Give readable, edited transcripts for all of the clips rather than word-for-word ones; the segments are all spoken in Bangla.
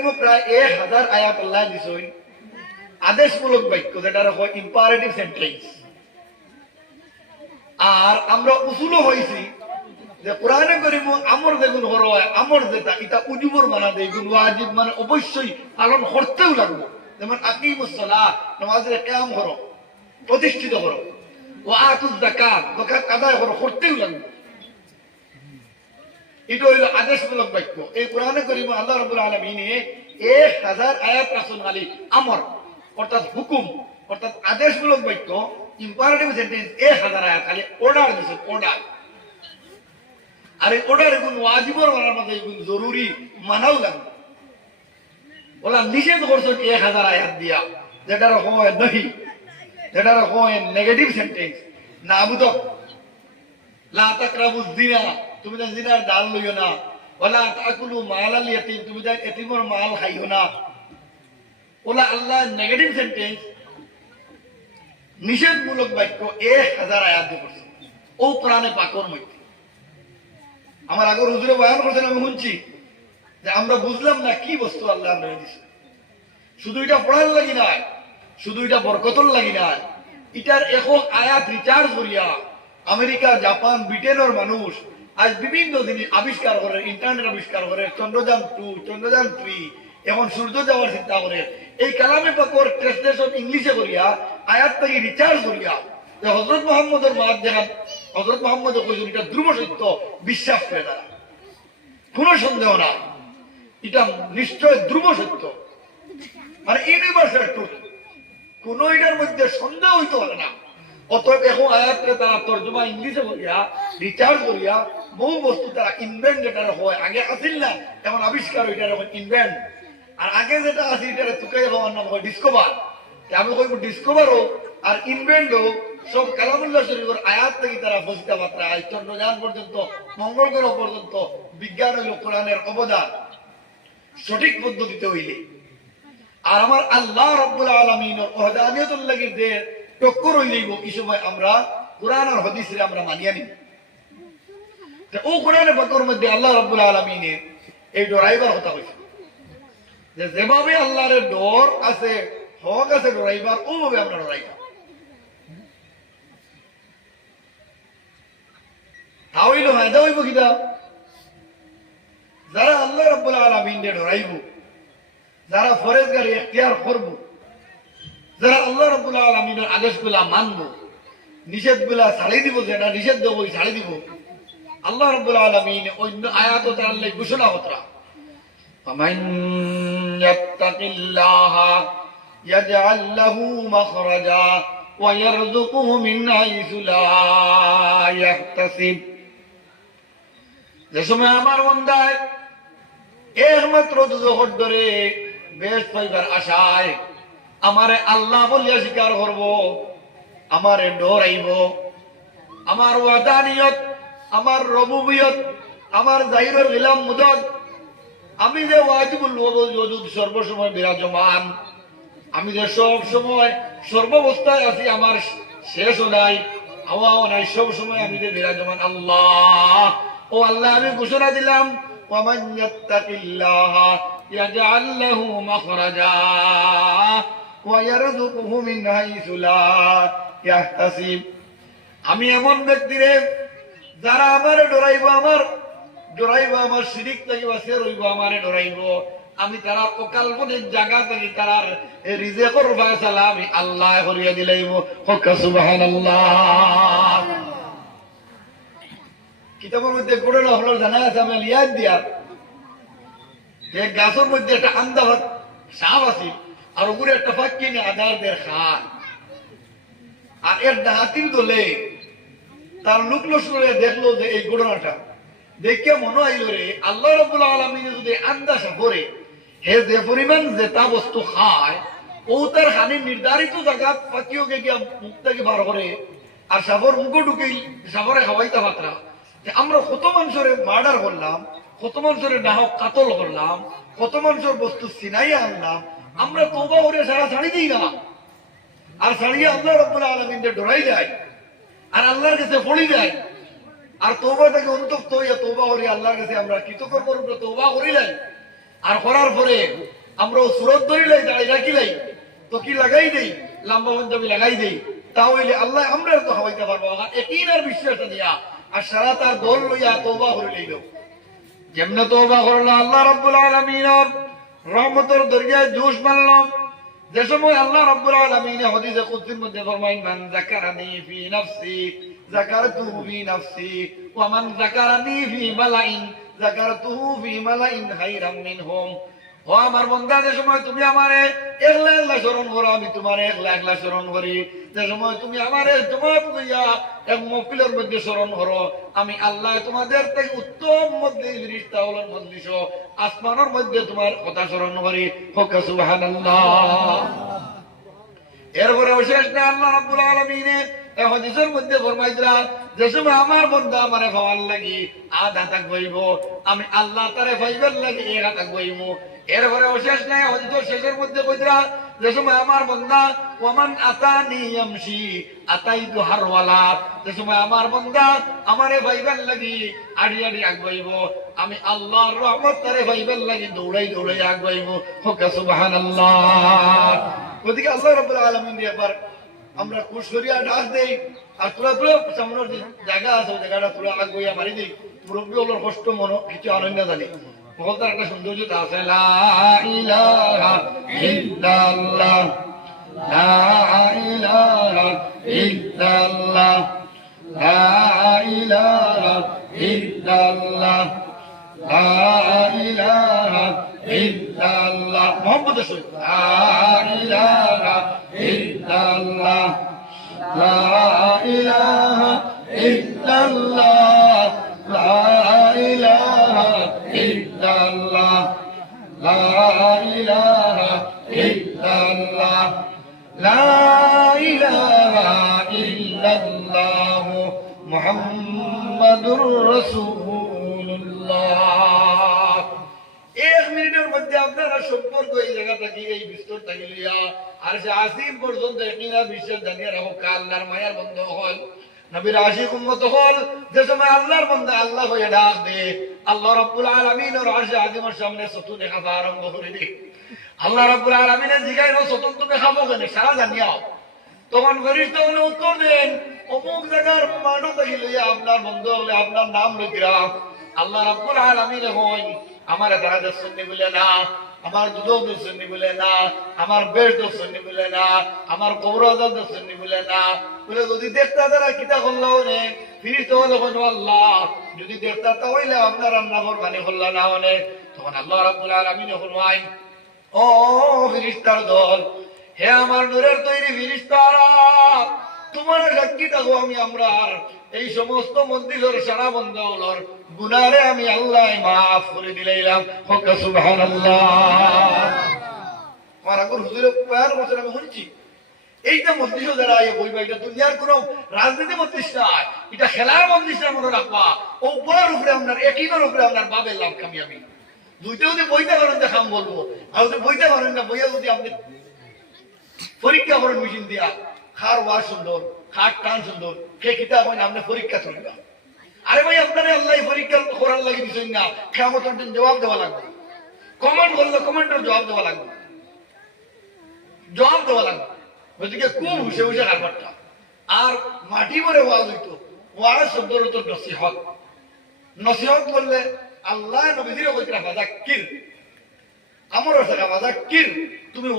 করিম প্রায় 1000 আয়াত আল্লাহ দিছেন আদেশমূলক বাক্য, যেটা হয় ইম্পারেটিভ সেন্টেন্স। আর আমরা উসুলও হয়েছি যে কোরআনে করিম আমর যেগুন হয়, আমর যেটা এটা উজুবর মানা দেয়, এগুন ওয়াজিব মানে অবশ্যই পালন করতেও লাগবে। যেমন আকিমুস সালাহ, নামাজের কিয়াম করো, প্রতিষ্ঠিত করো, ওয়া আতুজ যাকাত, যাকাত আদায় করো, করতেও লাগবে। এটা হইল আদেশমূলক বাক্য। এই কোরআনে করিম আল্লাহ রাব্বুল আলামিন 1000 আয়াত রাখছেন খালি আমর, অর্থাৎ হুকুম, অর্থাৎ আদেশমূলক বাক্য, ইম্পারেটিভ সেন্টেন্স 1000 আয়াত খালি অর্ডার দিছে, অর্ডার। আর এই অর্ডার এগুন ওয়াজিবর মানার মধ্যে এগুন জরুরি, মানাও লাগবে। ওলা নিষেধ করছেন 1000 আয়াত দিয়া, যেটার হয় নহি, যেটার হয় নেগেটিভ সেন্টেন্স। না বুঝো, লা তাকরাবুজ জিনা, তুমি তো জিনার ডাল লইও না। ওয়ালা তাকুলু মালাল ইয়াতীম, তুমি তো এতিমের মাল খাইও না। ওলা আল্লাহ নেগেটিভ সেন্টেন্স, নিষেধমূলক বাক্য 1000 আয়াত দিয়ে করছে ও কোরআনে পাকর মধ্যে। আমার আগের হুজুরে বয়ান করছেন, আমি শুনছি যে আমরা বুঝলাম না কি বস্তু আল্লাহ আমরা দিছে। শুধু এটা পড়ার লাগি না, শুধু এটা বরকতর লাগি না, এটার একক আয়াত রিচার্জ করিয়া আমেরিকা, জাপান, ব্রিটেনের মানুষ আজ বিভিন্ন জিনিস আবিষ্কার করে, ইন্টারনেট আবিষ্কার করে, চন্দ্রযান 2, চন্দ্রযান 3, এখন সূর্য যাওয়ার চিন্তা করে। এই কালামে পাকর ট্রান্সলেশন ইংলিশে করিয়া আয়াত থেকে রিচার্জ করিয়া যে হযরত মুহাম্মদের মাত দেখা, হযরত মুহাম্মদ কইছেন এটা ধ্রুব সত্য, বিশ্বাস করে তারা, কোনো সন্দেহ নাই, এটা নিশ্চয় ধ্রুব সত্য, মানে ইউনিভার্সাল ট্রুথ, কোন এটার মধ্যে সন্দেহ হইতে পারে না। অতএব এখন আয়াতকে তারা তর্জমা ইংলিশে করিয়া রিচার্জ করিয়া বহু বস্তু তারা ইনভেন্ট, যেটা হয় আগে আসিল না, এখন আবিষ্কার, এটা এখন ইনভেন্ট। আর আগে যেটা আছে এটা তুকাই হওয়ার নাম হয় ডিসকভার। আমি কইব ডিসকভারও আর ইনভেন্টও সব কালামুল্লাহ শরীফের আয়াত থেকে তারা বসিতা মাত্রা, চন্দ্রযান পর্যন্ত, মঙ্গল গ্রহ পর্যন্ত বিজ্ঞান হইল কোরআনের অবদান সঠিক পদ্ধতিতে হইলে। আর আমার আল্লাহ রাব্বুল আলামিনের ওহদানিয়তুল লাগি যে টক্কর হই যাইব, এই সময় আমরা কোরআন আর হাদিসে আমরা মানিয়া নিব। ও কোরআনে পাকের মধ্যে আল্লাহ রাব্বুল আলামিনের এই ডরাইবার কথা কইছে যে যেভাবে আল্লাহর ডর আছে, হক আছে ডরাইবার, ওভাবে আমরা ডরাইবা। তাহলে ফায়দা হইব কিনা? যারা আল্লাহ রাব্বুল আলামিনের ডরাইব, যারা ফরজগারি ইখতিয়ার করব, যারা আল্লাহ রাব্বুল আলামিনের আদেশগুলা মানব, নিষেধগুলা ছাড়ি দিব, যেটা নিষেধ দেব ওই ছাড়ি দিব, আল্লাহ রাব্বুল আলামিন অন্য আয়াত তার লাগি ঘোষণা হতরা, ফামান ইয়াত্তাকিল্লাহা ইয়াজআল লাহু মাখরাজা ওয়া ইয়ারযুকুহু মিন হাইসু লা ইয়াহতাসিব। যে সময় আমার বান্দায় একমাত্র দুজখর ধরে বেশ পাইবার আশায় আমারে আল্লাহ বলিয়া স্বীকার করব, আমারে ডরাইব, আমার ওয়াদানিয়ত, আমার রবুবিয়ত, আমার জাহিরুল ইলাম মুদত, আমি যে ওয়াজিবুল ওজুদ সর্বসময় বিরাজমান, আমি যে সব সময় সর্বাবস্থায় আছি, আমার শেষ নাই, হাওয়াও নাই, সব সময় আমি যে বিরাজমান আল্লাহ, ও আল্লাহ আমি ঘোষণা দিলাম, ওয়ামান ইয়াত্তাকিল্লাহা ইয়াজআল লাহু মাখরাজা ওয়া ইয়ারযুকুহু মিন হাইসু লা ইয়াহতাসিব। আমি এমন ব্যক্তিরে যারা আমারে ডরাইব, আমার শিরিক থেকে বাঁচিয়ে রইব, আমারে ডরাইব, আমি তারা অকাল্পনিক জায়গা থেকে তারার রিজেকর ফায়সালা আমি আল্লাহ করিয়া দিলাইব। হক্কা সুবহানাল্লাহ। কিতাবের মধ্যে পড়ে না হলো জানা আছে, আমি লিয়াদ দিয়া যে গাছের মধ্যে একটা আন্দাভাত সাপ আছে, আর উপরে একটা ফাঁকি নিয়ে আদার দের খান, আর এর ডাহাতির দলে তার লোক লস্করে দেখলো যে এই ঘটনাটা দেখে মনে হইল রে আল্লাহ রাব্বুল আলামিন যদি আন্দাজা করে হে যে পরিমাণ যেটা বস্তু খায়, ও তার হানি নির্ধারিত জায়গা পাখিওকে গিয়া মুখ থেকে বার করে, আর সাপর মুখো ঢুকেই সাপরে খাওয়াইতে পাত্রা। আমরা কত মানুষের মার্ডার করলাম, কত মানুষের নাহক কাতল করলাম, কত মানুষের বস্তু চিনাইয়া আনলাম, আমরা তওবা করে সারা ছাড়ি দিই না, আর ছাড়িয়ে আল্লাহ রাব্বুল আলামিনকে ডরাই যায়, আর আল্লাহর কাছে পড়ি যায়, আর তওবা থেকে অন্তত হইয়া তওবা করি আল্লাহর কাছে আমরা কৃতজ্ঞতার উপরে তওবা করি যাই। আর করার পরে আমরা সুরত ধরিলাই দাঁড়াই রাখিলাই তো কি লাগাই দেই লম্বা পঞ্জাবি লাগাই দেই তাহলে আল্লাহ আমরা তো খাওয়াইতে পারবো একই আর বিশ্বাস দিয়া আর সারা তার দল লইয়া তওবা করে লইল যেমনে তওবা করলো আল্লাহ রাব্বুল আলামিনের রহমতের দরজায় জোশ মারল যে সময় আল্লাহ রাব্বুল আলামিন হাদিসে কুদসির মধ্যে ফরমায় মান যাকারানি ফি নাফসি যাকারতুহু ফি নাফসি ওয়া মান যাকারানি ফি মালাইন যাকারতুহু ফি মালাইন খায়রাম মিনহুম ও আমার বান্দা যে সময় তুমি আমারে একলা একলা স্মরণ করো আমি তোমারে একলা একলা স্মরণ করি যে সময় তুমি আমারে জমাত লইয়া এক মহফিলের মধ্যে স্মরণ করো আমি আল্লাহ তোমাদের থেকে উত্তম মধ্যে ফেরেশতা হলেন মজলিস আসমানের মধ্যে তোমার কথা স্মরণ করি হোক সুবহানাল্লাহ এরপরে শেষ না আল্লাহ রাব্বুল আলামিনের হাদিসের মধ্যে ফরমাইরা যে সময় আমার বান্দা আমারে পাওয়ার লাগি আধা তাক বইব আমি আল্লাহ তারে পাইবার লাগি এক তাক বইব এরপরে শেষ নাই হয়তো শেষের মধ্যে কইরা যে সময় আমার বান্দা ওমান আতানি ইয়ামশি আতাইতু হারওয়ালা যে সময় আমার বান্দা আমারে পাইবার লাগি আড়ি আড়ি আগবাইব আমি আল্লাহর রহমত তারে পাইবার লাগি দৌড়াই দৌড়াই আগবাইব হোক সুবহানাল্লাহ ওদিকে আল্লাহ রাব্বুল আলামিন এবার আমরা কুশরিয়া ডাক দেই আর তোরা তোরা সামনের যে জায়গা আছে ওই জায়গাটা তোরা আগবাইয়া মারি দেই মুরব্বী হলোর কষ্ট মনো কিছু আনন্দ জানি বলতে একটা সৌন্দর্যতা আছে লা ইলাহা ইল্লাল্লাহ লা ইলাহা ইল্লাল্লাহ লা ইলাহা ইল্লাল্লাহ লা ইলাহা ইল্লাল্লাহ মুহাম্মদ রাসূলুল্লাহ লা ইলাহা ইল্লাল্লাহ লা ইলাহা ইল্লাল্লাহ লা ইলাহা ইল্লাল্লাহ লা ইলাহা ইল্লাল্লাহ লা ইলাহা ইল্লাল্লাহ মুহাম্মাদুর রাসূলুল্লাহ এক মিনিটের মধ্যে আপনারা সম্পর্ক এই জায়গাটা কি এই বিস্তর থাকি লইয়া আর সে আসিম পর্যন্ত একদিনা বিশ্বাস জানিয়ে রাখো আল্লাহর মায়ার বন্ধ হল নবীর আশিক উম্মত হল যে সময় আল্লাহর বান্দা আল্লাহ হয়ে ডাক দে আল্লাহ রাব্বুল আলামিন ওর আরশে আজিমের সামনে সতু দেখা আরম্ভ করে দে আল্লাহ রাব্বুল আলামিনের জিগায় সতু তুমি খাবো কেন সারা জানিয়াও তখন ফেরেশতা হলে উত্তর দেন অমুক জায়গার মানুষ থাকি লইয়া আপনার বন্ধ হলে আপনার নাম লিখিরা আল্লাহ রাব্বুল আলামিন হই আমার তারা দর্শনী বলে না আমার দুধ দর্শনী বলে না আমার বেশ দর্শনী বলে না আমার কবরাজার দর্শনী বলে না বলে যদি দেখতা তারা কিতা করলো নে ফিরিতে হলে আল্লাহ যদি দেখতা তাহলে আপনার রান্না করবানি করল না হলে তখন আল্লাহ রাব্বুল আলামিন ফরমায় ও ফেরেশতার দল হে আমার নূরের তৈরি ফেরেশতারা তোমার সাক্ষী থাকো আমি আমরা এই সমস্ত মন্দিরের সারা বন্ধ হলোর গুনারে আমি আল্লাহ মাফ করে দিলাম হোক সুবহানাল্লাহ আমার আগর হুজুরের কয়েক বছর আমি শুনছি এইটা মন্দির যারা বইবা এটা দুনিয়ার কোন রাজনীতি মন্দির নয় এটা খেলার মন্দির মনে রাখবা ও উপরের উপরে আপনার একইনের উপরে আপনার বাবের লাভ কামিয়াবি দুইটা যদি বইতে পারেন দেখাম বলবো আর যদি বইতে পারেন না বইয়া যদি আপনি পরীক্ষা করেন মেশিন দিয়া খার ওয়ার সুন্দর খাট টান সুন্দর সে কিতাব হয় না আপনি পরীক্ষা চলবে আরে ভাই আপনারা আল্লাহ পরীক্ষা করার লাগে বিষয় না কেমন জবাব দেওয়া লাগবে কমেন্ট করলে কমেন্টের জবাব দেওয়া লাগবে জবাব দেওয়া লাগবে ওদিকে খুব হুসে হুসে কারবারটা আর মাটি ভরে ওয়াজ হইতো ওয়াজ শব্দের তো নসিহত নসিহত করলে আল্লাহ নবীদের কইতে ফাযাক্কির আমরও সাকা ফাযাক্কির তুমি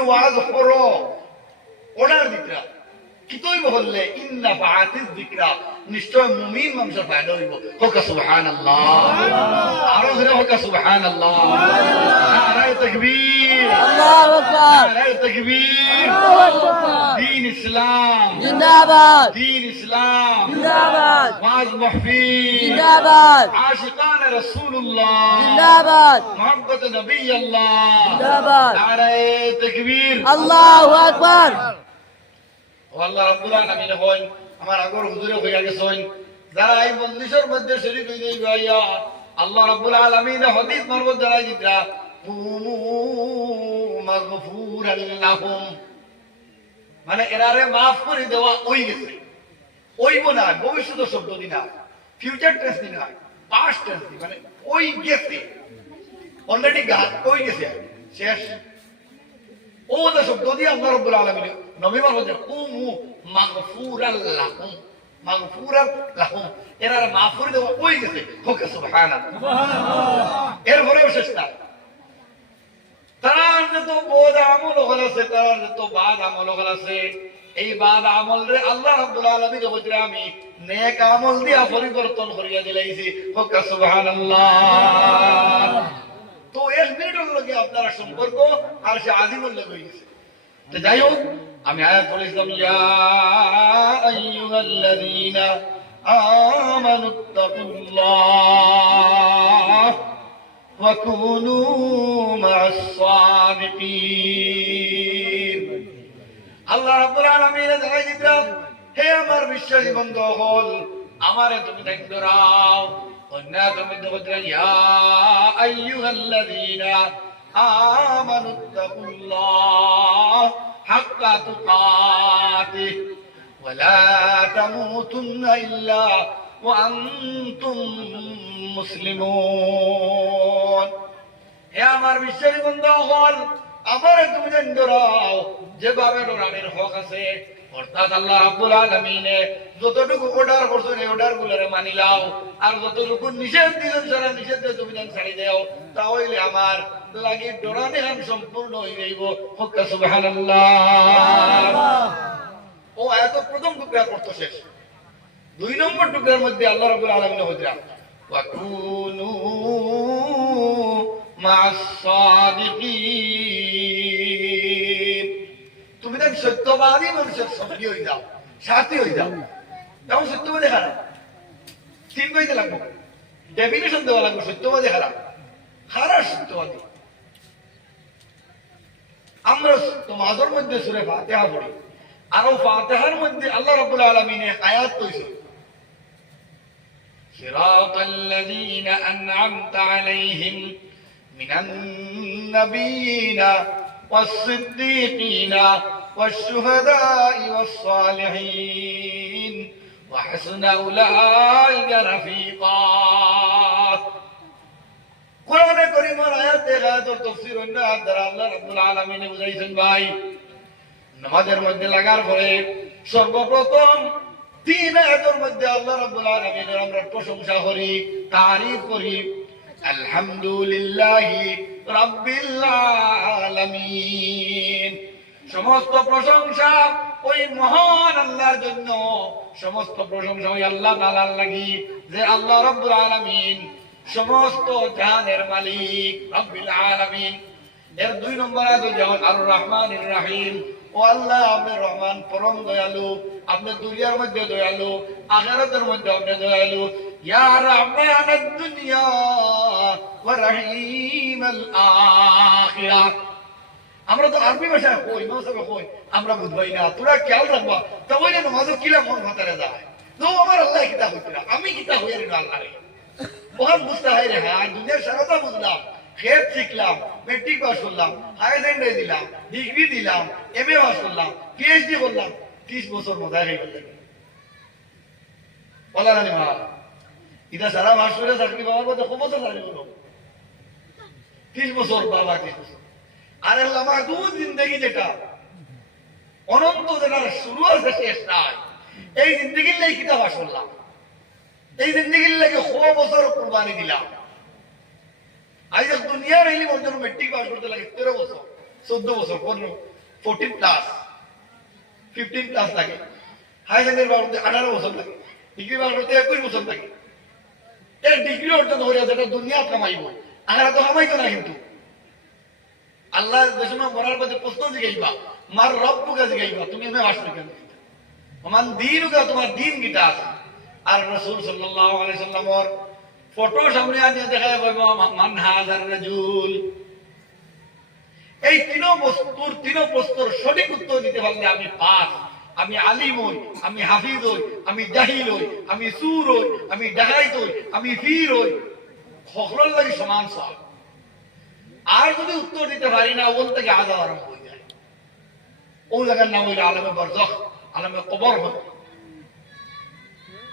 ওয়াজ করো অর্ডার দিকরা কিতই বললে ইন্না ফাআতিজ যিকরা নিশ্চয় মুমিন মানুষের ফায়দা হইব হোক সুবহানাল্লাহ আরো জোরে হোক সুবহানাল্লাহ নারে তাকবীর আল্লাহু আকবার নারে তাকবীর আল্লাহু আকবার দ্বীন ইসলাম জিন্দাবাদ দ্বীন ইসলাম জিন্দাবাদ ওয়াজ মাহফিল জিন্দাবাদ আশিকান রাসূলুল্লাহ জিন্দাবাদ মুহাব্বত নবী আল্লাহ জিন্দাবাদ নারে তাকবীর আল্লাহু আকবার আল্লাহ রাব্বুল আলামিন কই আমার আগর হুজুরে কইয়া গেছেন যারা এই মজলিসের মধ্যে শরীক হইছে ভাইয়া আল্লাহ রাব্বুল আলামিন হাদিস মারফত যারা জিতরা মাগফুরান লাহুম মানে এরারে maaf করে দেওয়া হই গেছে হইব না ভবিষ্যৎ শব্দ দিনা ফিউচার টেন্স দিনা পাস্ট টেন্স মানে ওই গেছে অলরেডি গান ওই গেছে শেষ ও দা শব্দ দিয়ে আল্লাহ রাব্বুল আলামিন নবী বলেন কুমু মাগফুরাল লাহুম মাগফুরাল লাহুম এরা মাফুর দেওয়া ওই গেছে হোক সুবহানাল্লাহ এরপরেও শেষ না তার যত বোধ আমল হলাছে তার যত বাদ আমল হলাছে এই বাদ আমল রে আল্লাহ রাব্বুল আলামিন বলতে আমি নেক আমল দিয়া পরিবর্তন করিয়া দিলাইছি হোক সুবহানাল্লাহ তো 1 মিনিটের লগে আপনারা সম্পর্ক আর সে আজিমের লগে হয়ে গেছে তো যাই হোক আমি আয়াত পড়েছিলাম ইয়া আইয়ুহাল্লাযীনা আমানুত্তাকুল্লাহ ওয়া কুনু মা'আস সাদিকিন আল্লাহ রাব্বুল আলামিন জানাই দিলাম হে আমার বিশ্বাসী বন্ধু হল আমারে তুমি দেখতে রাও অন্যা তুমি দেখতে ইয়া আইয়ুহাল্লাযীনা আমানুত্তাকুল্লাহ হাক্কা তুকাতিহ ওয়া লা তামুতুন্না ইল্লা ওয়া আনতুম মুসলিমুন হে আমার বিশ্বাসী বন্ধু হল আমারে তুমি দেখতে রাও যেভাবে ডরানোর হক আছে অর্থাৎ আল্লাহ রাব্বুল আলামিনে যতটুকু অর্ডার করছেন এই অর্ডার গুলোরে মানি লাও আর যতটুকু নিষেধ দিয়েছেন সারা নিষেধ তুমি যেন ছাড়ি দাও তাহলে আমার লাগি ডরানি হান সম্পূর্ণ হয়ে যাইব হোক সুবহানাল্লাহ ও এত প্রথম টুকরা করতে শেষ 2 নম্বর টুকরার মধ্যে আল্লাহ রাব্বুল আলামিন বলেন ওয়া কুনু মা'আস সাদিকিন তুমি দেখ সত্যবাদী মানুষের সঙ্গী হয়ে যাও সাথী হয়ে যাও তেমন সত্যবাদী হারা তিন কইতে লাগবো ডেফিনেশন দেওয়া লাগবে সত্যবাদী হারা হারা সত্যবাদী আমরা তোমাদের মধ্যে সূরা ফাতিহা পড়ি আর ও ফাতিহার মধ্যে আল্লাহ রাব্বুল আলামিন আয়াত কইছে সিরাতাল লাযীনা আন'আমতা আলাইহিম মিনান নাবিয়িনা والصديقين والشهداء والصالحين وحسن أولئك رفيقا قرآن الكريم آيات آيات تفسير الناس در الله رب العالمين বুঝাইছেন ভাই নামাজের মধ্যে লাগার পরে সর্বপ্রথম 3 আয়াতের মধ্যে আল্লাহ রাব্বুল আলামিনের আমরা প্রশংসা করি তারিফ করি আলহামদুলিল্লাহি রাব্বিল আলামিন সমস্ত প্রশংসা ওই মহান আল্লাহর জন্য সমস্ত প্রশংসা ওই আল্লাহ তাআলার লাগি যে আল্লাহ রাব্বুল আলামিন সমস্ত জাহানের মালিক রাব্বিল আলামিন এর 2 নম্বর আছে যেমন আর রহমানির রহিম ও আল্লাহ আপনি রহমান পরম দয়ালু আপনি দুনিয়ার মধ্যে দয়ালু আখিরাতের মধ্যে আপনি দয়ালু ইয়া রহমানাদ দুনিয়া ওয়া রহিমাল আখিরা আমরা তো আরবি ভাষায় কই মাসাবে কই আমরা বুঝবাই না তোরা খেয়াল রাখবা তবে না নামাজ কিলা মন ভাতারে যায় তো আমার আল্লাহ কিতাব হইরা আমি কিতাব হইরা আল্লাহ রে ওখান বুঝতে হয় রে হ্যাঁ দুনিয়ার সারাটা বুঝলাম খেত শিখলাম মেট্রিক পাস করলাম হায়ার সেকেন্ডারি দিলাম ডিগ্রি দিলাম এমএ পাস করলাম পিএইচডি করলাম 30 বছর মজায় হয়ে গেল বলা রানি মা এটা সারা মাস করে চাকরি পাওয়ার পর কত বছর চাকরি করলো 30 বছর বাবা 30 বছর আর আমার দু জিন্দগি যেটা অনন্ত যেটা শুরু আছে শেষ নাই এই জিন্দগির লাই কিতাব পাস করলাম এই জিন্দগির লাগে 100 বছর কুরবানি দিলাম আজ দুনিয়ার এলিম অর্জন মেট্রিক পাস করতে লাগে 13 বছর 14 বছর 14 প্লাস 15 প্লাস লাগে হাই সেকেন্ডারি পাস করতে 18 বছর লাগে ডিগ্রি পাস করতে 21 বছর লাগে এই ডিগ্রি অর্জন হয়ে যেটা দুনিয়া কামাইব আখেরা তো কামাইতো না কিন্তু আল্লাহ দেশমা মরার পথে প্রশ্ন জিগাইবা মার রব্বুকে জিগাইবা তুমি এমএ পাস করতে আমার দিনকে তোমার দিন কিটা আছে আর রাসূল সাল্লাল্লাহু আলাইহি সাল্লামের ফটো সামনে আনিয়ে দেখায় কইব মান হাজার রাজুল এই তিনো প্রশ্নের সঠিক উত্তর দিতে পারলে আমি পাস আমি আলিম হই আমি হাফিজ হই আমি জাহিল হই আমি সুর হই আমি ডাকাইত হই আমি ফির হই সকলের লাগি সমান সব আর যদি উত্তর দিতে পারি না ওখান থেকে আযাব আরম্ভ হয়ে যায় ও জায়গার নাম হইল আলমে বরজখ আলমে কবর হয়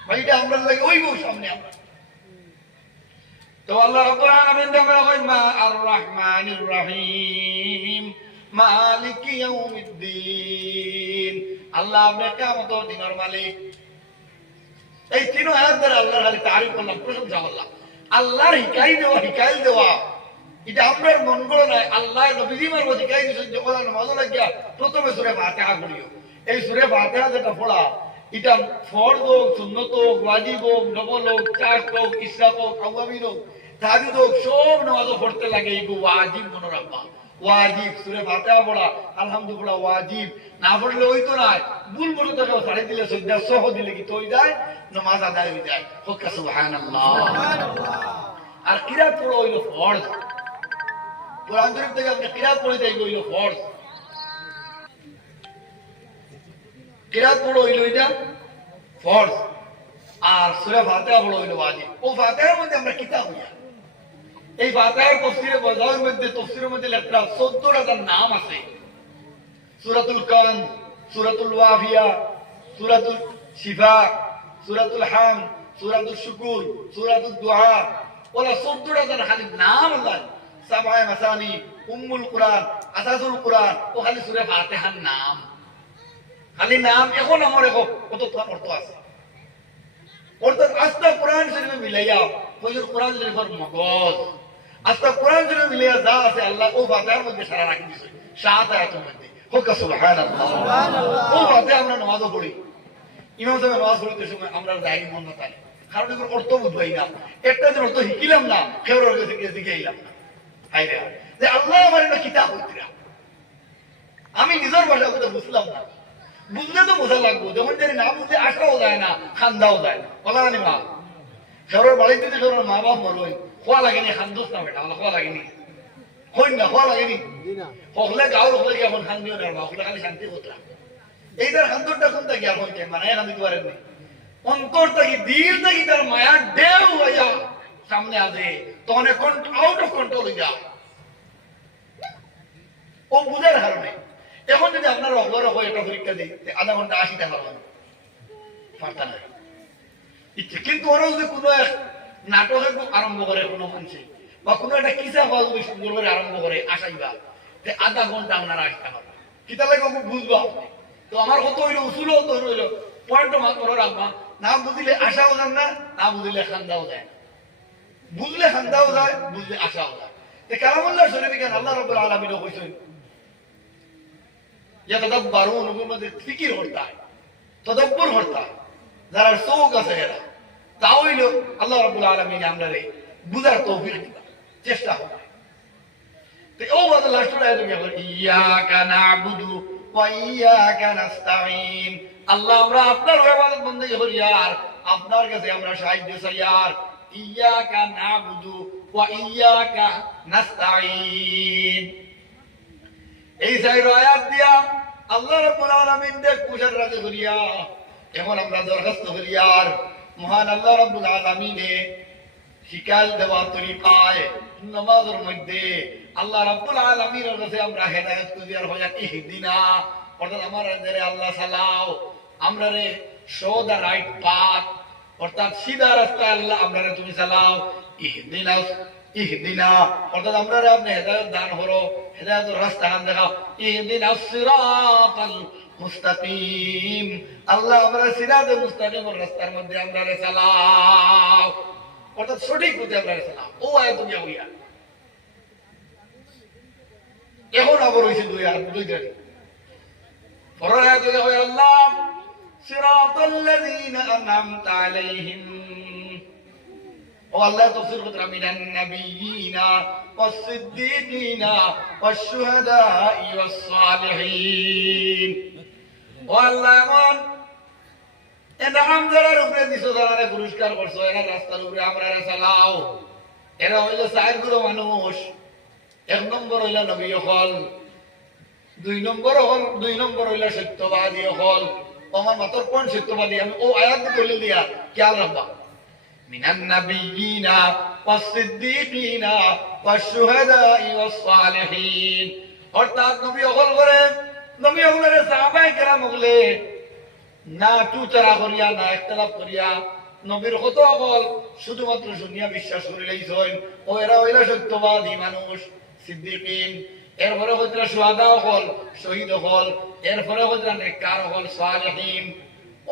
ভাইটা আমরা লাগে ওই বউ সামনে আমরা তো আল্লাহ রাব্বুল আলামিন আমরা কই মা আর রহমানির রহিম মালিকি ইয়াউমিদ্দিন। আল্লাহ আপনি কিয়ামতের দিনের মালিক। এই তিন আয়াত দ্বারা আল্লাহর খালি তারিফ করলাম, প্রশংসা করলাম। আল্লাহর হিকাই দেওয়া এটা আপনার মন করে নাই। আল্লাহ নবীজি মারবো হিকাই দিয়েছেন যে ওরা নামাজ লাগিয়া প্রথমে সূরা ফাতিহা পড়িও। এই সূরা ফাতিহা যেটা পড়া এটা ফরজ হোক, সুন্নত হোক, ওয়াজিব হোক, নফল হোক, চাষ্ট হোক, ইশরাক হোক, আওয়ামিন হোক, তাহাজ্জুদ হোক, সব নামাজ পড়তে লাগে। এই ওয়াজিব মনে রাখবা। ওয়াজিব সূরা ফাতিহা পড়া, আলহামদুলিল্লাহ ওয়াজিব। না পড়লে হইতো না, ভুল বলে তাকে ছাড়ে দিলে সজ্জা সহ দিলে কি তো যায়, নামাজ আদায় হয়ে যায়। হোক সুবহানাল্লাহ। আর কিরাত পড়া হইল ফরজ। কোরআন শরীফ থেকে আপনি কিরাত পড়ে যাই হইল ফরজ। কিরাত পড়া হইল এটা ফরজ। আর সূরা ফাতিহা পড়া হইল ওয়াজিব। ও ফাতিহার মধ্যে আমরা কিতাব হইয়া এই ফাতিহার তাফসীরে বাজারের মধ্যে তাফসীরের মধ্যে লেখা ১৪,০০০ নাম আছে। সূরাতুল কান, সূরাতুল ওয়াফিয়া, সূরাতুল শিফা, সূরাতুল হাম, সূরাতুল শুকুর, সূরাতুল দুআ, ওলা ১৪,০০০ খালি নাম আল্লাহ। সাবআয়ে মাসানি, উম্মুল কুরআন, আসাসুল কুরআন, ও খালি সূরা ফাতিহার নাম। খালি নাম। এখন আমার কত অর্থ আছে। অর্থাৎ আস্তা কোরআন শরীফে মিলাইয়া ফজর কোরআন শরীফের মগজ আস্তা কোরআন শরীফে মিলাইয়া যা আছে আল্লাহ ও ফাতিহার মধ্যে সারা রাখি দিয়েছে। ৭ আয়াতের মধ্যে। হোক সুবহানাল্লাহ। ও ফাতিহা আমরা নামাজও পড়ি। ইমাম সাহেব নামাজ পড়তে সময় আমরা যাইনি মন না তাই, কারণ এগুলো অর্থ বুঝবাই না। একটা যে অর্থ শিখিলাম না, ফেব্রুয়ারি কাছে গিয়ে শিখে এলাম না। হাইরে যে আল্লাহ আমার একটা কিতাব হইতিরা, আমি নিজের ভাষা কথা বুঝলাম না। বুঝলে তো বোঝা লাগবো। যখন জানি না বুঝতে আসাও যায় না, খান্দাও যায় না। বলা জানি মা শহরের বাড়িতে যে শহরের মা বাপ মরই খোয়া লাগেনি, খান্দোস না বেটা খোয়া লাগেনি, হই না খোয়া লাগেনি। হকলে গাঁর হকলে গিয়ে এখন খান্দিও না, হকলে খালি শান্তি করতাম। এইটার খান্তরটা কোন থাকি এখন মানে খান্দিতে পারেননি। অন্তর থাকি দিল থাকি তার মায়ার ঢেউ হইয়া সামনে আসে, তখন এখন আউট অফ কন্ট্রোল হয়ে যায়। ও বুঝার কারণে এখন যদি আপনার অগর হয় একটা পরীক্ষা দিই ০.৫ ঘন্টা ৮০ টাকা পাবেন, পারতা না ইচ্ছে। কিন্তু ওরা যদি কোনো এক নাটকে আরম্ভ করে কোনো মানুষে বা কোনো একটা কিসা হওয়া যদি সুন্দর করে আরম্ভ করে আসাইবা ০.৫ ঘন্টা আপনারা ৮০ টাকা পাবেন। কিতা লাগে বুঝবো আপনি। তো আমার কত হইলো উসুল হতো হইল পয়েন্ট মাত্র রাখবা। না বুঝলে আশাও যান না, না বুঝলে খান্দাও যায় না। বুঝলে খান্দাও যায়, বুঝলে আশাও যায়। কালামুল্লাহ শরীফে কেন আল্লাহ রাব্বুল আলামিন কইছেন ইয়াতাদাব্বারুন, ওগুলোর মধ্যে ফিকির করতে হয়, তদব্বর করতে হয়। যারা চৌক আছে এরা তাও হইল আল্লাহ রাব্বুল আলামিন আমরারে বুঝার তৌফিক দিবা, চেষ্টা করবে। তো ও বাদ লাস্ট আয়াত কি বলে, ইয়াকা না'বুদু ওয়া ইয়াকা নাস্তাঈন। আল্লাহ আমরা আপনার ইবাদত বندگی করি আর আপনার কাছে আমরা সাহায্য চাই। আর ইয়াকা না'বুদু ওয়া ইয়াকা নাস্তাঈন, এই চাইর আয়াত দিয়া আল্লাহ রাব্বুল আলামিন দেখ কুশার রাজে করিয়া এখন আমরা দরখাস্ত করি আর মহান আল্লাহ রাব্বুল আলামিনে শিকাল দেওয়া তরিকায় নামাজের মধ্যে আল্লাহ রাব্বুল আলামিনের কাছে আমরা হেদায়েত করিয়ার হইয়া ইহদিনা, অর্থাৎ আমার আন্দারে আল্লাহ সালাও আমরা রে শো দা রাইট পাথ, অর্থাৎ সিধা রাস্তায় আল্লাহ আমরা রে তুমি চালাও। ইহদিনা ইহদিনা অর্থাৎ আমরা রে আপনি হেদায়েত দান করো, হেদায়েতের রাস্তা হান দেখাও। ইহদিনাস সিরাতাল মুস্তাকিম, আল্লাহ আমরা সিরাতে মুস্তাকিমের রাস্তার মধ্যে আমরা রে চালাও, অর্থাৎ সঠিক পথে আমরা রে চালাও। ও আয়াত তুমি হইয়া এখন আবার হইছে দুই দুইটা পরের আয়াতে হয় আল্লাহ সিরাতাল লাযিনা আন'আমতা আলাইহিম, ও আল্লাহ তাফসীর করতে মিনান নাবিয়িনা ওয়াস সিদ্দিকিনা ওয়াশ শুহাদাই ওয়াস সালিহিন। ও আল্লাহ এমন এনাম যারা উপরে দিছো, যারা পুরস্কার করছো, এরা রাস্তার উপরে আমরা চালাও। এরা হইল চার গুলো মানুষ। ১ নম্বর হইল নবী হল, ২ নম্বর হইল সত্যবাদী হল। আমার মাত্র কোন সত্যবাদী আমি ও আয়াত বলে দিয়া খেয়াল রাখবা। মিনান নাবিয়িনা ওয়াস সিদ্দিকিনা ওয়াশ শুহাদাই ওয়াস সালিহিন, অর্থাৎ নবী হল করে নবী হলের সাহাবায়ে কেরাম হলে না চুচরা করিয়া, না ইখতিলাফ করিয়া, নবীর কত হল শুধুমাত্র শুনিয়া বিশ্বাস করিলেইছেন ও এরা হইলা সত্যবাদী মানুষ সিদ্দিকিন এরপরে হইতরা সুহাদা হল শহীদ হল এরপরে হইতরা নেককার হল সালেহিন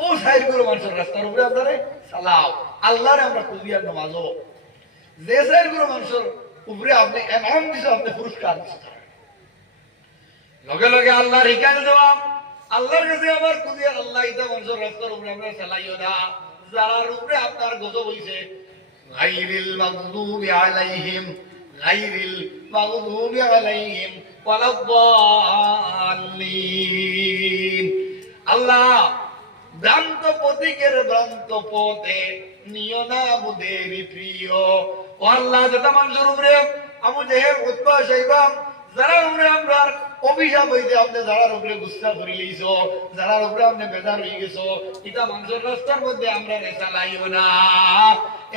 ও সাইরগুলো মানুষের রাস্তার উপরে আপনারে সালাও আল্লাহরে আমরা কুলিয়ার নামাজও যে সাইরগুলো মানুষের উপরে আপনি এনাম দিছো আপনি পুরস্কার দিছো লগে লগে আল্লাহর হিকায় দেওয়া আল্লাহর কাছে আমার কুলিয়ার আল্লাহ ইতা মানুষের রাস্তার উপরে আমরা চালাইও না যার উপরে আপনার গজব হইছে গায়রিল মাগদুবি আলাইহিম ওয়ালাদ-দাল্লিন আল্লাহ ভ্রান্ত পথিকের ভ্রান্ত পথে নিও না মুদের প্রিয় ও আল্লাহ যেটা মানুষের উপরে আবু জেহেল উতবা সাইবা যারা উপরে আমরা অভিশাপ হইতে আপনি যারার উপরে গুস্সা করে লইছো যারার উপরে আপনি বেজার হয়ে গেছো এটা মানুষের রাস্তার মধ্যে আমরা চালাইও না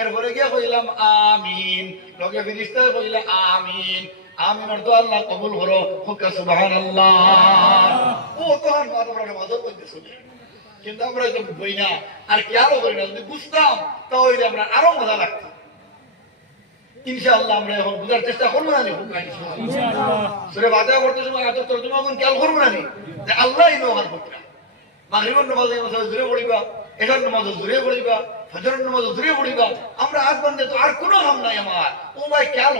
এরপরে গিয়ে কইলাম আমিন লগে ফেরেশতায় কইলা আমিন আমিন অর্থ আল্লাহ কবুল করো হুকা সুবহানাল্লাহ ও তো আর মাত্র নামাজও পড়তেছ কিন্তু আমরা এটা বই না আর কি আরো করি না যদি বুঝতাম তাহলে আমরা আরো মজা লাগতো ইনশাআল্লাহ আমরা এখন বুঝার চেষ্টা করবো না ইনশাআল্লাহ সূরা ফাতিহা পড়তে সময় এত তর্জমা কোন খেয়াল করবো না যে আল্লাহই ব্যবহার করতে মাগরিবের নামাজে জোরে পড়িবা এশার নামাজে জোরে পড়িবা ফজরের নামাজে জোরে পড়িবা আমরা হাত বান্ধে তো আর কোনো কাম নাই আমার ও ভাই খেয়াল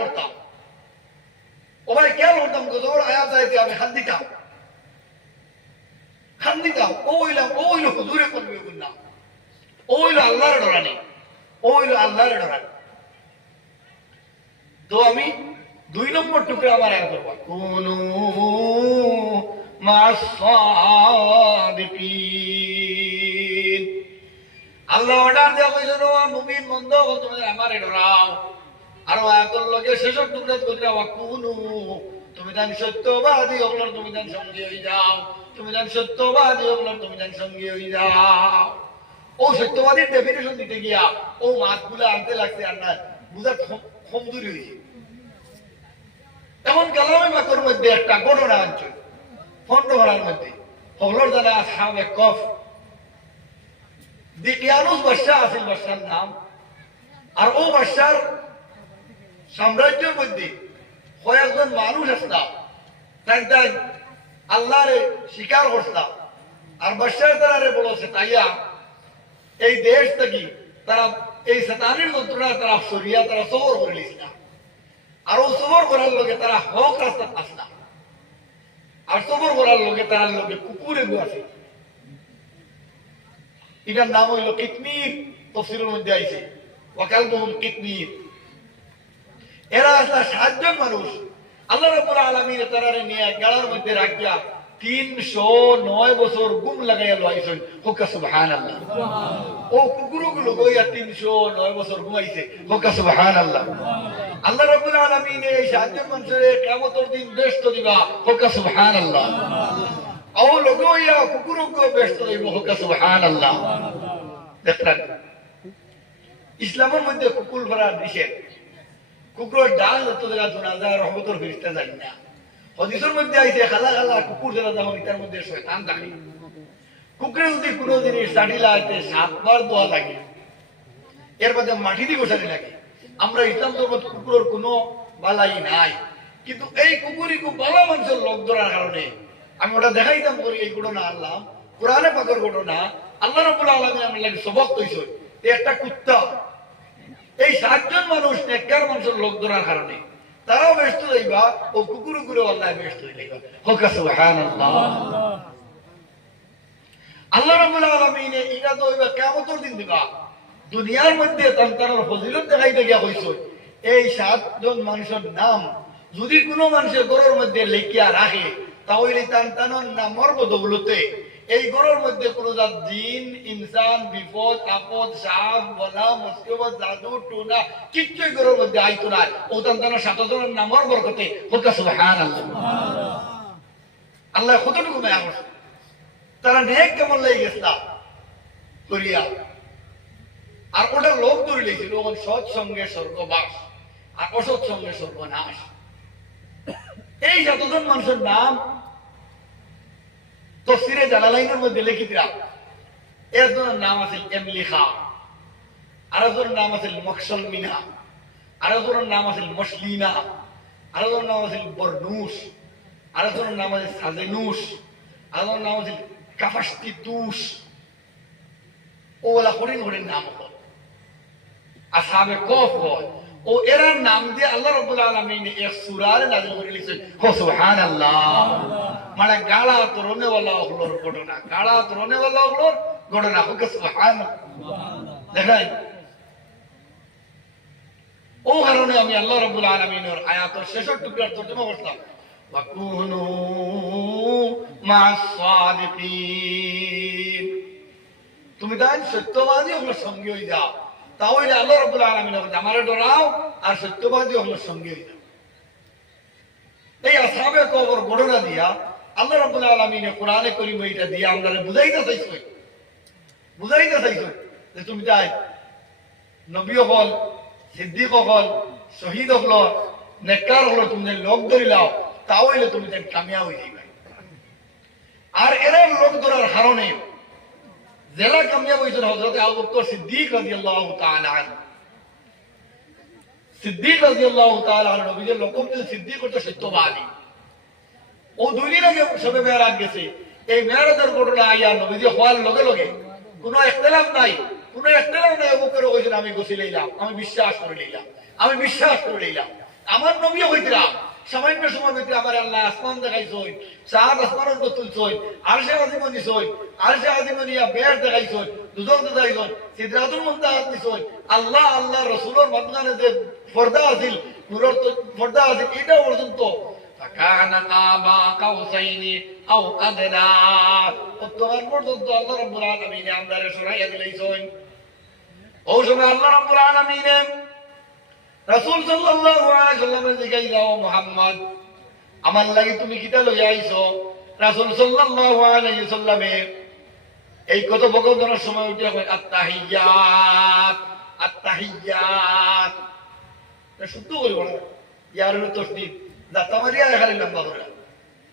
করতাম গজর আয়াত আইতে আমি খান দিতাম ও হইলো হুজুরে করবে না ও হইলো আল্লাহর ডরানি তো আমি 2 নম্বর টুকরা আমার আয়াত করব কুনু মাসাদিকিন আল্লাহ অর্ডার দেয়া কইছেন ও মুমিন বন্ধ তোমরা আমারে ডরাও আর আয়াতের লগে শেষের টুকরা কইরা কুনু তুমি জান সত্যবাদী হলো তুমি জান সঙ্গী হই যাও ও সত্যবাদীর ডেফিনেশন দিতে গিয়া ও মাছগুলো আনতে লাগছে আর না বুঝা কমজোরি হয়েছে এখন কালামে পাকের মধ্যে একটা ঘটনা আনছে ফন্ডহরার মধ্যে হলর জানা আসহাবে কফ দিকিয়ানুস বাদশাহ আছিল বাদশার নাম আর ও বাদশার সাম্রাজ্যের মধ্যে কয়েকজন মানুষ আসলাম তাই আল্লাহরে স্বীকার করতাম আর বাদশাহ তারা বলেছে তাইয়া এই দেশ থেকে তারা এই শয়তানের যন্ত্রণা তারা সরিয়া তারা সবর করে লিছিলাম আর ও সবর করার লগে তারা হক রাস্তা আসলাম আর সবর করার লগে তারা লগে কুকুরে গুয়াছে এটার নাম হইল কিতমির তফসিরের মধ্যে আইছে ওয়াকালবুহুম কিতমির এরা আসলে 7 জন মানুষ আল্লাহ রাব্বুল আলামিন তারারে নিয়ে গাড়ার মধ্যে রাখিয়া 309 বছর গুম লাগাইয়া লইছেন হুকা সুবহানাল্লাহ ও কুকুরগুলো গইয়া 309 বছর ঘুমাইছে হুকা সুবহানাল্লাহ আল্লাহ রাব্বুল আলামিন এই 7 জন মানুষের কিয়ামতের দিন ব্যস্ত দিবা হুকা সুবহানাল্লাহ ও লগইয়া কুকুরকে ব্যস্ত দিব হুকা সুবহানাল্লাহ দেখলেন ইসলামের মধ্যে কুকুর ভরা নিষেধ কুকুরের ডাল যত জায়গা শোনা যায় রহমতের ফেরেশতা জানি না হাদিসের মধ্যে আইছে খালা খালা কুকুর যারা যেমন এটার মধ্যে শয়তান থাকে কুকুরের যদি কোনো জিনিস চাটিলা আছে 7 বার দোয়া লাগে এর মধ্যে মাটি দিয়ে বসানি লাগে আমরা ইসলাম ধর্ম কুকুরের কোনো বালাই নাই কিন্তু এই কুকুরই খুব ভালো মানুষের লোক ধরার কারণে আমি ওটা দেখাইতাম করি এই ঘটনা আনলাম কোরআনে পাকের ঘটনা আল্লাহ রাব্বুল আলামিন আমার লাগে সবক কইছে একটা কুত্তা এই 7 জন মানুষ নেককার মানুষের লোক ধরার কারণে তারাও ব্যস্ত হইবা ও কুকুর করে আল্লাহ ব্যস্ত হইবা হুকা সুবহানাল্লাহ আল্লাহ রাব্বুল আলামিন এটা তো হইবা কিয়ামতের দিন দিবা দুনিয়ার মধ্যে তার ফজিলত দেখাইতে গিয়া কইছো এই 7 জন মানুষের নাম যদি কোনো মানুষের ঘরের মধ্যে লিখিয়া রাখে তাহলে তার নামের বদৌলতে এই ঘরের মধ্যে কোনো জিন ইনসান বিপদ আপদ সাপ বলা মুসিবত জাদু টুনা কিচ্ছুই ঘরের মধ্যে আইতো না ও তার 7 জনের নামের বরকতে হুকা সুবহানাল্লাহ আল্লাহ কতটুকু মায়া করছে তারা নেক কেমন লেগে গেছিল করিয়া আর ওটা লোক ধরে লেগেছিল সৎ সঙ্গে স্বর্গবাস আর অসৎ সঙ্গে সর্বনাশ এই 7 জন মানুষের নাম তফসিরে জালালাইনের মধ্যে লিখিতরা এর নাম আছে এমলিখা আরেকজনের নাম আছে মকসল মিনা, আরেকজনের নাম আছে মসলিনা, আরেকজনের নাম আছে বরনুস, আরেকজনের নাম আছে সাজেনুস, আরেকজনের নাম আছে কাফাস্তিতুস। ওলা হরিণ হরিণ নাম হয়, আসাবে কফ হয়। ও এরার নাম দিয়ে আল্লাহ রাব্বুল আলামিন এক সূরারে নাযিল করে লিখছেন। সুবহানাল্লাহ। মানে গালা তরনে ওয়ালা হলোর ঘটনা, গালা তরনে ওয়ালা হলোর ঘটনা। সুবহানাল্লাহ। দেখেন, ও কারণে আমি আল্লাহ রাব্বুল আলামিনের আয়াতের শেষের টুকরার তর্জমা করলাম, ওয়াকুনু মা'আস সাদিকিন। তুমি তাই সত্যবাদী হলোর সঙ্গে হয়ে যাও, তাহলে আল্লাহ রাব্বুল আলামিন আমারে ডরাও আর সত্যবাদী হলোর সঙ্গে হয়ে যাও। এই আসহাবে কবর ঘটনা দিয়া আল্লাহ রাব্বুল আলামিন কোরআনে কারীম এটা দিয়া আমরা বুঝাইতে চাইছেন যে তুমি তাই নবী হল, সিদ্দিক হল, শহীদ হল, নেককার হল, তুমি লোক ধরি লাও, তাহলে তুমি তাই কামিয়াব হয়ে যাবে। আর এরা লোক ধরার কারণে জেলা কামিয়াব হয়েছেন হযরত আবু বকর সিদ্দিক রাদিয়াল্লাহু তাআলা আনহু। সিদ্দিক রাদিয়াল্লাহু তাআলা আনহু নবীর লোকম যে সিদ্দিক হচ্ছে সত্যবাদী। ও দুই দিন আগে সবে মেরাজ গেছে। এই মেরাজের ঘটনা আইয়া নবীজি হওয়ার লগে লগে কোনো ইখতিলাফ নাই, আবু বকর কইছেন আমি গোসল লইলাম, আমি বিশ্বাস করে লইলাম। আমার নবীও হইতরা সামান্য সময় ভিতরে আমার আল্লাহ আসমান দেখাইছই, চাঁদ আসমানের উপর তুলছই, আরশে আজিম নিছই, আরশে আজিম নিয়া বের দেখাইছই, দুজক দেখাইছই, সিদরাতুল মুনতাহা নিছই। আল্লাহ রাসূলের মাঝখানে যে পর্দা আছিল, নূরের পর্দা আছিল, এটা পর্যন্ত ফাকানা কাবা কাউসাইনি আও আদনা, তোমার পর্যন্ত আল্লাহ রাব্বুল আলামিন আমরারে সরাইয়া দিলাইছই। ও সময় আল্লাহ রাব্বুল আলামিন রাসূল সাল্লাল্লাহু আলাইহি সাল্লামের জিগাই দাও, মুহাম্মদ আমার লাগি তুমি কিতা লইয়া আইছো? রাসূল সাল্লাল্লাহু আলাইহি সাল্লামে এই কথোপকথনের সময় উঠে কয় আত্তাহিয়াত, আত্তাহিয়াত। শুদ্ধ করে বলা, ইয়ার হলো তসদিক, যা তামারিয়া খালি লম্বা করে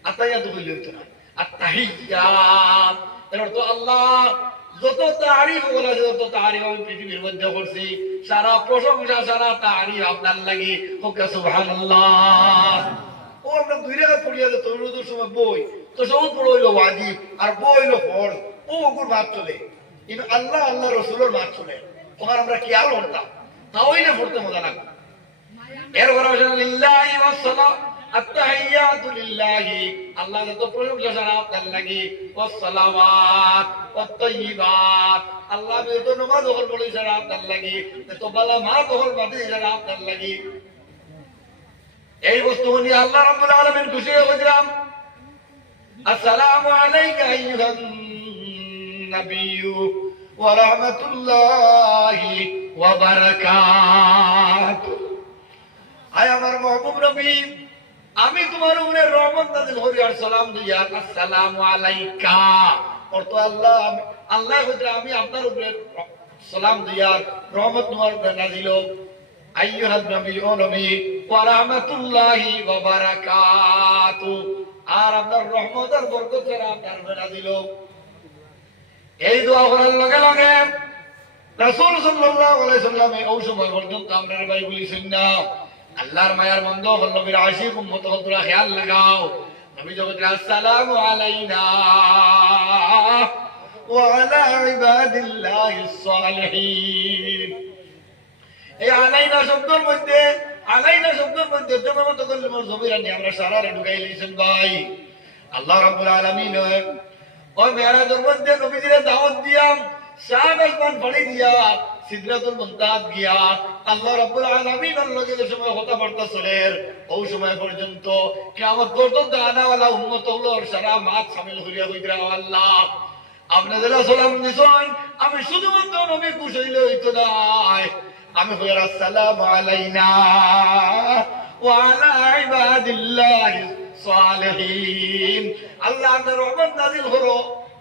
আত্তাহিয়াত কইলে হইতো না। আত্তাহিয়াত এর অর্থ আল্লাহ যত তারিফ বলা, যত তারিফ আমি পৃথিবীর মধ্যে করছি, সারা প্রশংসা, সারা তারিফ আপনার লাগে। সুবহানাল্লাহ। ও আমরা দুই রাকাত পড়িয়া যে তরুদের সময় বই তো সব পড়ো হইলো ওয়াজিব আর বই হইলো ফরজ, ও ওগুর ভাত চলে। কিন্তু আল্লাহ রসুলের ভাত চলে, ওখানে আমরা কি আর করতাম, তাহলে পড়তে মজা লাগবে। এর ঘরে লিল্লাহি ওয়াস সালাম, আত্তাহিয়াতু লিল্লাহি, আল্লাহ যত প্রশংসা সারা আপনার লাগে। ওয়াস সালাওয়াত ওয়াত তাইয়্যিবাত, আল্লাহ যত নামাজ ওহল পড়ে সারা আপনার লাগে, যত বালা মা ওহল বাদে সারা আপনার লাগে। এই বস্তু নিয়ে আল্লাহ রাব্বুল আলামিন খুশি হয়ে বললাম, আসসালামু আলাইকা আইয়ুহান নাবিয়্যু ওয়া রাহমাতুল্লাহি ওয়া বারাকাতুহু। আয় আমার মাহবুব নবী, আমি তোমার উপরে রহমত নাযিল করি আর সালাম দিই। আসসালামু আলাইকা অর্থ আল্লাহ কইতে আমি আপনার উপরে সালাম দিই আর রহমত তোমার উপরে নাযিল হোক। আইয়ুহান নবী, ও নবী, ওয়া রাহমাতুল্লাহি ওয়া বারাকাতুহু, আর আপনার রহমত আর বরকত আপনার উপরে নাযিল হোক। এই দোয়া করার লগে লগে রাসূল সাল্লাল্লাহু আলাইহি সাল্লাম এই সময় পর্যন্ত আমরা ভাই বলিছেন না, আল্লাহর মায়ার বন্ধ হল, নবীর আশিক উম্মত হল, তোমরা খেয়াল লাগাও। নবী যখন আসসালামু আলাইনা ওয়া আলা ইবাদিল্লাহিস সালিহিন, এই আলাইনা শব্দের মধ্যে জমা তো করলে মোর জমিরা নিয়ে আমরা সারারে ঢুকাই লইছেন ভাই। আল্লাহ রাব্বুল আলামিন ওই মেরাজের মধ্যে নবীজিরে দাওয়াত দিয়াম, সাত আসমান পাড়ি দিয়া সিদরাতুল মুনতাহাত গিয়া আল্লাহ রাব্বুল আলামিনের লগে যে সময় কথাবার্তা চলে, ওই সময় পর্যন্ত কিয়ামত পর্যন্ত আনাওয়ালা উম্মত হলো সারা মাত শামিল হইয়া কইরা, আল্লাহ আপনি যারা সালাম দিছেন আমি শুধুমাত্র নবী খুশি হইলে হইতো না, আমি হইয়া আসসালামু আলাইনা ওয়া আলা ইবাদিল্লাহিস সালিহিন। আল্লাহ আপনার রহমত নাযিল করো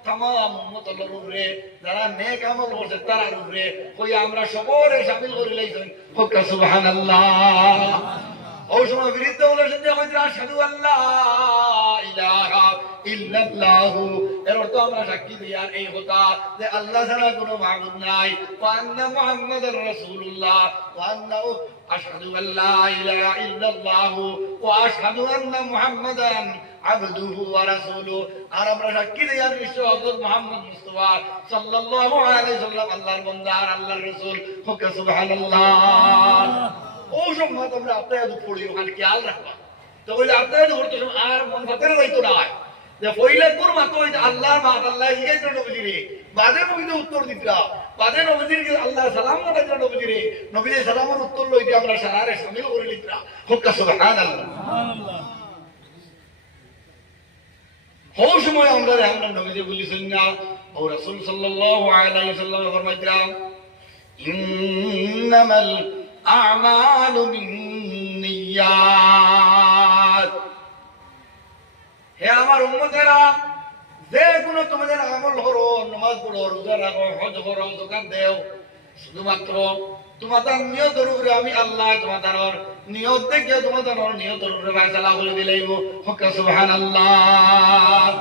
तमाम উম্মতের উপরে, যারা নেক আমল করছে তার উপরে, কই আমরা সবরে শামিল করে লইছেন। সুবহানাল্লাহ। ওই সময় বিরুদ্ধে বলেছেন যে আশহাদু আল্লা ইলাহা ইল্লাল্লাহু। এর অর্থ আমরা সাক্ষী দিই আর এই কথা যে আল্লাহ ছাড়া কোনো মাবুদ নাই, ওয়া আন্না মুহাম্মাদার রাসূলুল্লাহ, ওয়া আন্না আশহাদু আল্লা ইলাহা ইল্লাল্লাহু ওয়া আশহাদু আন্না মুহাম্মাদান আবদুহু ওয়া রাসূলুহু। আর আমরা সাক্ষী দিই আর নিশ্চয় হযরত মুহাম্মদ মুস্তাফা সাল্লাল্লাহু আলাইহি সাল্লাম আল্লাহর বান্দা আর আল্লাহর রাসূল। হোক সুবহানাল্লাহ। ও সময় তোমরা আপনাদের পড়ি ওখানে খেয়াল রাখবা। তো বলে আপনাদের করতে আর মন ফাতের যাইতো না যে পয়লা কোন মাত্র হইতে আল্লাহর মা আল্লাহ জিজ্ঞাসা নবীজিরে বাদে নবীতে উত্তর দিতরা, বাদে নবীজির আল্লাহ সালাম করাইতো নবীজিরে, নবীজি সালামের উত্তর লইতে আমরা সারারে শামিল করে লিতরা। হোক সুবহানাল্লাহ। ওই সময় আমরা নবীজি বলেছেন না, ও রাসূল সাল্লাল্লাহু আলাইহি ওয়াসাল্লাম ফরমাইতেন ইন্নামাল আমালু বিন্নিয়াত। হে আমার উম্মতেরা, যে কোনো তোমাদের আমল করো, নামাজ পড়ো, রোজা রাখো, হজ করো, যাকাত দাও, শুধুমাত্র তোমাদের নিয়তের উপরে আমি আল্লাহ তোমাদের নিয়ত দেখে তোমাদের নিয়তের উপরে ফয়সালা করে দিলাইব। হোক সুবহানাল্লাহ।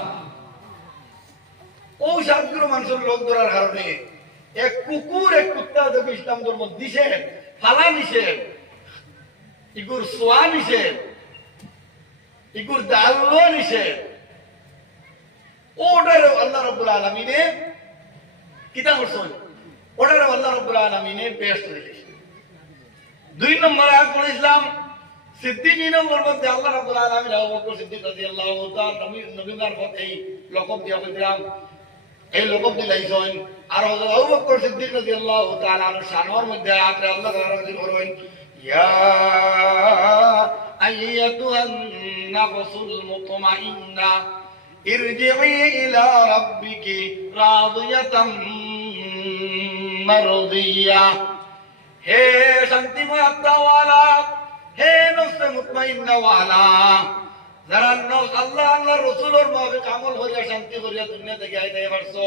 ও সাতগুলো মানুষের লোক ধরার কারণে এক কুকুর এক কুত্তা যদি ইসলাম ধর্ম দিছে ফালা নিষেধ, ইগুর সোয়া নিষেধ, ইগুর দালুয়া নিষেধ, ওটার আল্লাহ রাব্বুল আলামিনে কিতা করছেন, ওটার আল্লাহ রাব্বুল আলামিনে বেহেশত দিয়েছেন। 2 নম্বর আয়াত পড়ে ইসলাম সিদ্দিকিনের মধ্যে আল্লাহ রাব্বুল আলামিন আবু বকর সিদ্দিক রাদিয়াল্লাহু তাআলা নবী মারফত এই লকব দিয়া বলছিলাম, এই লকব দিলাইছেন। আর হযরত আবু বকর সিদ্দিক রাদিয়াল্লাহু তাআলা এর শানের মধ্যে আয়াতে আল্লাহ তাআলা বলেন ইয়া আইয়াতুহান নাফসুল মুতমাইন্না ইরজিই ইলা রাব্বিকি রাদিয়াতাম মারদিয়া। হে শান্তিময় আত্মাওয়ালা, হে নফসে মুতমাইন্না ওয়ালা, যারা আল্লাহ আল্লাহর রাসূলের মুতাবিক আমল করিয়া শান্তি করিয়া দুনিয়া থেকে আইতে পারছো,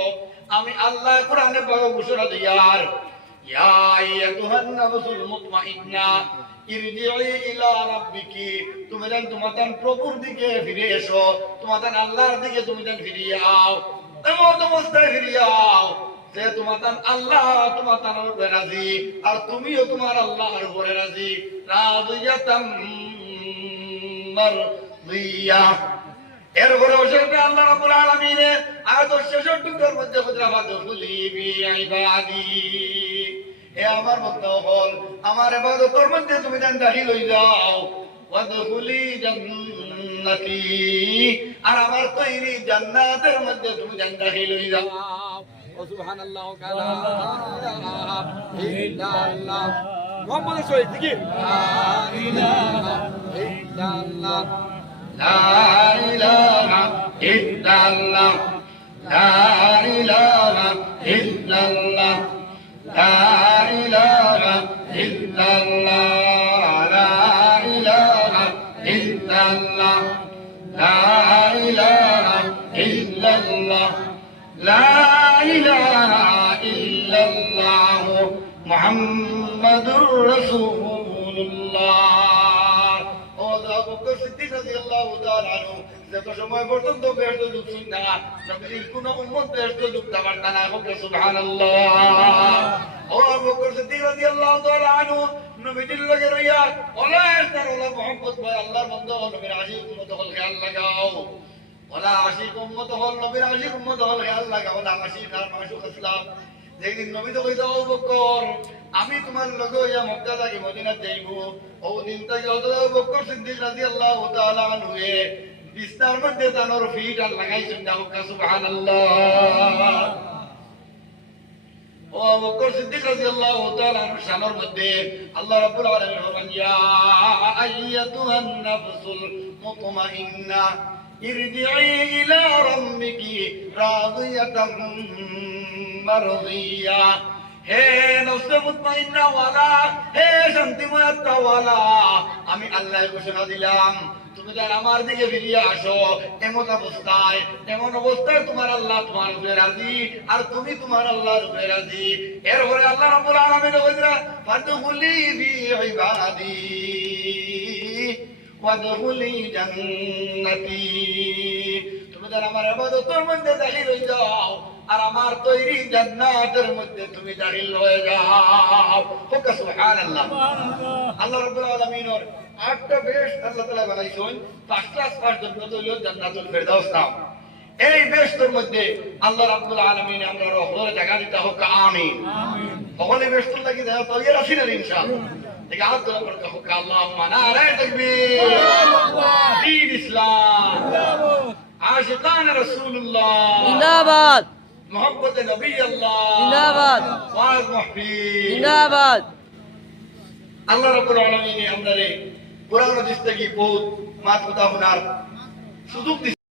আমি আল্লাহ কোরআনে বড় ঘোষণা দিয়ার ইয়া আইয়াতুহান নাফসুল মুতমাইন্না ইরজিই ইলা রাব্বিকি, তুমি যেন তোমাদের প্রভুর দিকে ফিরে এসো, তোমাদের আল্লাহর দিকে তুমি যেন ফিরে যাও, এমন অবস্থায় ফিরে যাও যে তোমাদের আল্লাহ তোমাদের উপরে রাজি আর তুমিও তোমার আল্লাহর উপরে রাজি। রাদিয়াতাম মারদিয়া। এরপরে ওসবে আল্লাহ রাব্বুল আলামিন আয়াত 66 মধ্যে হুজরাবাদ খুলি বি ইবাদি, হে আমার বান্দাগণ, আমার ইবাদতের মধ্যে তুমি যেন দাখিল হই যাও, ওয়াদখুলি জান্নাতি, আর আমার তৈরি জান্নাতের মধ্যে তুমি যেন দাখিল হই যাও। সুবহানাল্লাহ কালা ইল্লাল্লাহ মুহাম্মদ শহীদ কি লা ইলাহা ইল্লাল্লাহ লা ইলাহা ইল্লাল্লাহ লা ইলাহা ইল্লাল্লাহ লা ইলাহা ইল্লাল্লাহ লা ইলাহা ইল্লাল্লাহ লা ইলাহা ইল্লাল্লাহ লা ইলাহা ইল্লাল্লাহ মুহাম্মাদুর রাসূলুল্লাহ। ও আবু বকর সিদ্দিক রাদিয়াল্লাহু তাআলা আনহু যত সময় পর্যন্ত বেহেশত ঢুকছেন না, নবীর কোন উম্মত বেহেশত ঢুকতে পারত না। হোক সুবহানাল্লাহ। ও আবু বকর সিদ্দিক রাদিয়াল্লাহু তাআলা আনহু নবীর লগে রইয়া ওলা ইস্তার ওলা মুহাম্মদ ভাই আল্লাহর বান্দা নবীর আশিক উম্মত হল খেয়াল লাগাও, ওলা আশিক উম্মত হল নবীর আশিক উম্মত হল খেয়াল লাগাও, ওলা আশিক আর মাশুক ইসলাম। যেদিন নবী তো কইতো আবু বকর আমি তোমার লগে ইয়া মক্কা থেকে মদিনা যাইব, ও দিন থেকে আবু বকর সিদ্দিক রাদিয়াল্লাহু তাআলা আনহু বিস্তার মধ্যে তানোর ফিট আর লাগাইছেন। হোক সুবহানাল্লাহ। ও আবু বকর সিদ্দিক রাদিয়াল্লাহু তাআলা আনহু শানের মধ্যে আল্লাহ রাব্বুল আলামিন ফরমান ইয়া আইয়াতুহান নাফসুল মুতমাইন্না ইরজিই ইলা রাব্বিকি রাদিয়াতাম মারদিয়া। হে নফসে মুতমাইন্না ওয়ালা, হে শান্তিময় আত্মা ওয়ালা, আমি আল্লাহ ঘোষণা দিলাম তুমি যেন আমার দিকে ফিরিয়ে আসো। এমন অবস্থায় তোমার আল্লাহ তোমার উপরে রাজি আর তুমি তোমার আল্লাহর উপরে রাজি। এরপরে আল্লাহ রাব্বুল আলামিন বলেন ফাদখুলি ফি ইবাদি ওয়াদখুলি জান্নাতি, তুমি যেন আমার ইবাদতের মধ্যে দাখিল হয়ে যাও আর আমার তৈরি জান্নাতের মধ্যে তুমি দাখিল হয়ে যাও। হোক সুবহানাল্লাহ। আল্লাহ রাব্বুল আলামিনের আটটা বেহেশত আল্লাহ তাআলা বানাইছেন। ফার্স্ট ক্লাস পর্যন্ত হলো জান্নাতুল ফেরদাউস নাম। এই বেহেশতের মধ্যে আল্লাহ রাব্বুল আলামিন আমরা রহমতের জায়গা দিতে হোক, আমিন আমিন। সকলে বেহেশত লাগি দেয় তৈরি আছেন ইনশাআল্লাহ। ঠিক আছে, আল্লাহ করতে হোক আল্লাহুম্মা নারে তাকবীর, দ্বীন ইসলাম, আশিকান রাসূলুল্লাহ জিন্দাবাদ, মোহাম্মদ নবী আল্লাহ জিন্দাবাদ, ওয়াজ মাহফিল জিন্দাবাদ। আল্লাহ রাব্বুল আলামিন আমাদের কোরআন হাদিস থেকে বহুত মাত কথা শোনার সুযোগ দিয়েছেন।